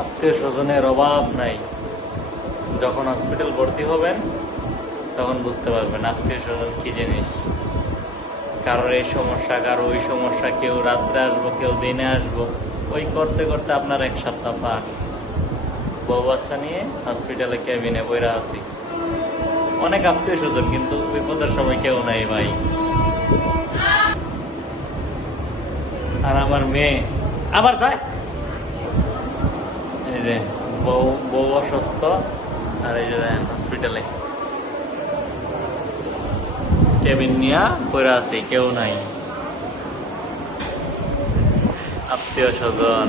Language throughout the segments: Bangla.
আত্মীয় স্বজনের অভাব নাই। যখন হসপিটাল ভর্তি হবেন তখন বুঝতে পারবেন আত্মীয় স্বজন কি জিনিস। কারোর এই সমস্যা, কারো ওই সমস্যা, কেউ রাত্রে আসবো, কেউ দিনে আসবো, ওই করতে করতে আপনার 1 সপ্তাহ পার। বউ বাচ্চা নিয়ে হসপিটালে কেবিনে বইরা আছি, অনেক আত্মীয় স্বজন, কিন্তু বিপদের সময় কেউ নাই ভাই। আর আমার মেয়ে আবার যায়, এই যে বউ বউ অসুস্থ, আর এই যে হসপিটালে কেবিন নিয়ে পড়ে আছি, কেউ নাই, আত্মীয় স্বজন।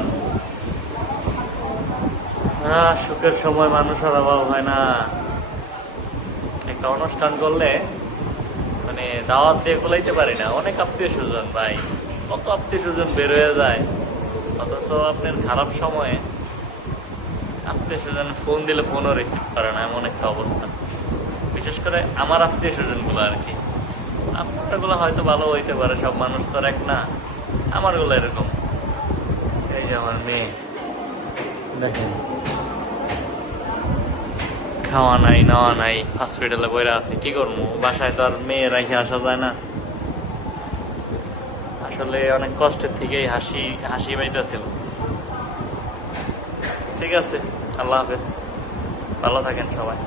সুখের সময় মানুষের অভাব হয় না। একটা অনুষ্ঠান করলে মানে দাওয়াত দিয়ে খোলাইতে পারি না, অনেক আত্মীয় স্বজন ভাই, কত আত্মীয় স্বজন বের হয়ে যায়। অথচ আপনার খারাপ সময়ে আত্মীয় স্বজন ফোন দিলে ফোনও রিসিভ করে না, এমন একটা অবস্থা। বিশেষ করে আমার আত্মীয় স্বজন গুলো আর কি। আপনার গুলো হয়তো ভালো হইতে পারে, সব মানুষ তো আর এক না। আমার গুলো এরকম। এই যে আমার মেয়ে দেখেন, খাওয়া নাই নেওয়া নাই, হসপিটালে বইরা আছে, কি করবো? বাসায় তো আর মেয়ে রেখে আসা যায় না। আসলে অনেক কষ্টের থেকেই হাসি হাসি পাইতেছিল। ঠিক আছে, আল্লাহ হাফেজ, ভালো থাকেন সবাই।